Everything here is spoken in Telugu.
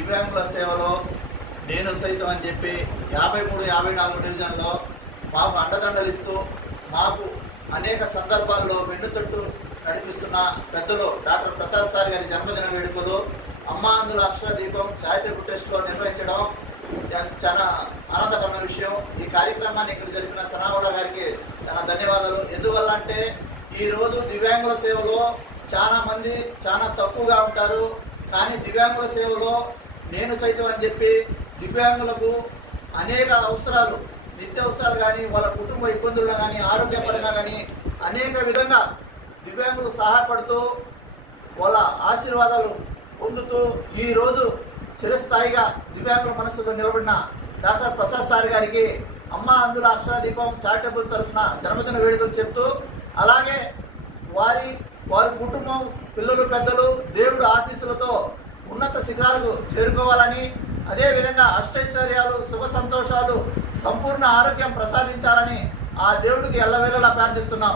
దివ్యాంగుల సేవలో నేను సైతం అని చెప్పి 53, 54 డివిజన్లో మాకు అండదండలు ఇస్తూ మాకు అనేక సందర్భాల్లో వెన్నుతట్టు నడిపిస్తున్న పెద్దలు డాక్టర్ ప్రసాద్ సార్ గారి జన్మదిన వేడుకలు అమ్మా అందుల అక్షర దీపం చారిటబుల్ ట్రస్ట్లో నిర్వహించడం చాలా ఆనందకరమైన విషయం. ఈ కార్యక్రమాన్ని ఇక్కడ జరిపిన సనావుల్లా గారికి చాలా ధన్యవాదాలు. ఎందువల్ల అంటే ఈరోజు దివ్యాంగుల సేవలో చాలా మంది చాలా తక్కువగా ఉంటారు. కానీ దివ్యాంగుల సేవలో నేను సైతం అని చెప్పి దివ్యాంగులకు అనేక అవసరాలు, నిత్యావసరాలు కానీ, వాళ్ళ కుటుంబ ఇబ్బందులు కానీ, ఆరోగ్యపరంగా కానీ అనేక విధంగా దివ్యాంగులు సహాయపడుతూ వాళ్ళ ఆశీర్వాదాలు పొందుతూ ఈరోజు చిరస్థాయిగా దివ్యాంగుల మనసులో నిలబడిన డాక్టర్ ప్రసాద్ సార్ గారికి అమ్మా అందుల అక్షర దీపం చారిటబుల్ తరఫున జన్మదిన వేడుకలు చెప్తూ, అలాగే వారి కుటుంబం, పిల్లలు, పెద్దలు దేవుడు ఆశీస్సులతో ఉన్నత శిఖరాలకు చేరుకోవాలని, అదేవిధంగా అష్టైశ్వర్యాలు, సుఖ సంతోషాలు, సంపూర్ణ ఆరోగ్యం ప్రసాదించాలని ఆ దేవుడికి ఎల్లవేళలా ప్రార్థిస్తున్నాం.